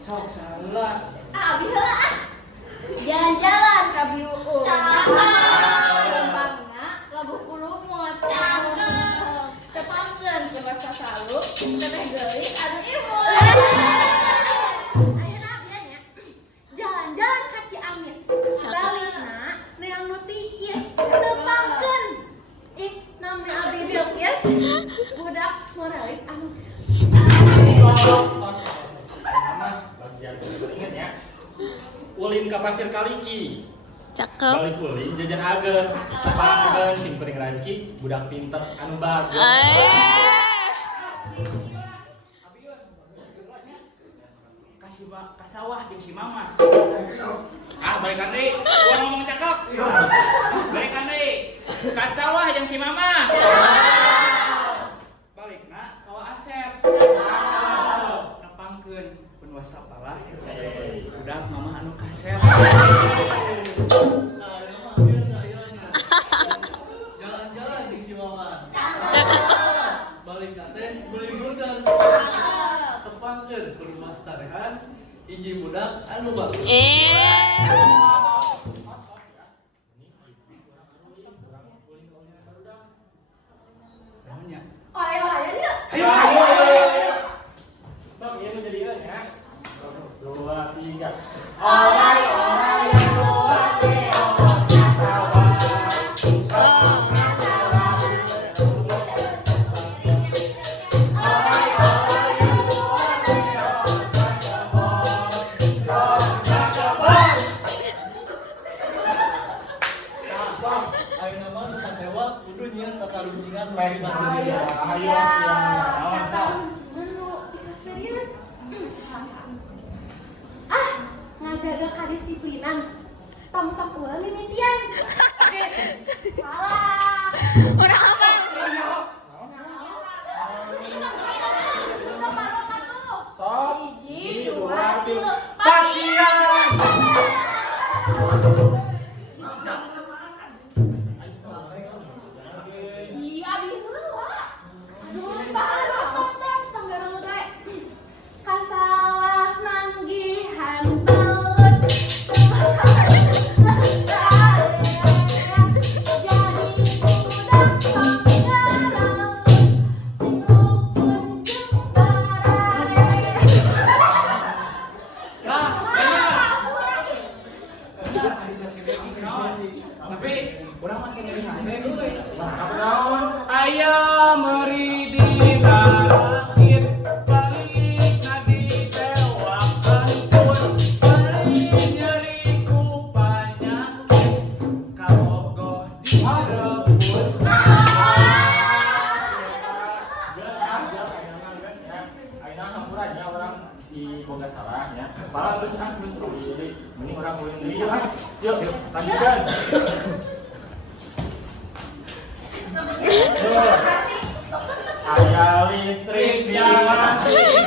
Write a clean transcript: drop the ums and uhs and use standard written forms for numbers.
Sok salah. Abi heula ah. Jalan-jalan ka Biuu. Lembangna labuh kulumut. Tepangkeun ke Basa Saluk, teteh geulis anu imut. Ayeuna bianya jalan-jalan ka Ciamis. Balikna neang nu tiis tepangkeun. Is nami abdi Bilqis. Budak moralit anu Mama, bagian inget ya. Ulin ke Pasir Kaliki. Cakep. Balik ulin jajan agen. Tepangkeun simkuring rezeki budak pinter anu bagus. Ka sawah jeung si Mama. Balikan deui. Gua ngomong cakep. Balikan deui. Ka sawah jeung si Mama. Balikna kawa Asep. Nepangkeun pun wastafallah. Budak Mama anu kasep. Jalan-jalan di si Mama. Balik teh beli burger. Tepangkeun ke rumah starehan hiji budak anu bagus. Naonnya? ore-orean yeuh. Ayo. Sok ieu nu jadian ya. 2 3. Orai yang buat teonya sawah. Ayeuna mah suka sewa kudu nyieun tata runcingan Baik, bagi Mas. masjid. Ayo siap. Naon Kata sok? runcingan nu dikaseureun. Ngajaga kadisiplinan. Tong sok ulah mimitian. Salah. Urang apa? Sok. Hiji, 2, 2 3. 3. Patian. Ih, abi heula. Aduh, salah. Stop. Tangga dulu teh. Kasawah manggihan balut. Jadi budak panggarang. Sing rukun jeung barare. Tapi urang masih nyari hande dulu ya. Apa naon? Aya meuri di tarakit balik nadi tewak hancur balik nyeri ku panyakit kabogoh direbut. Ayeuna hampurannya orang si boga salah ya. Parah geus terus jadi mending orang boleh sendiri lah. Yuk, lanjutkan. Aya listrik di masjid.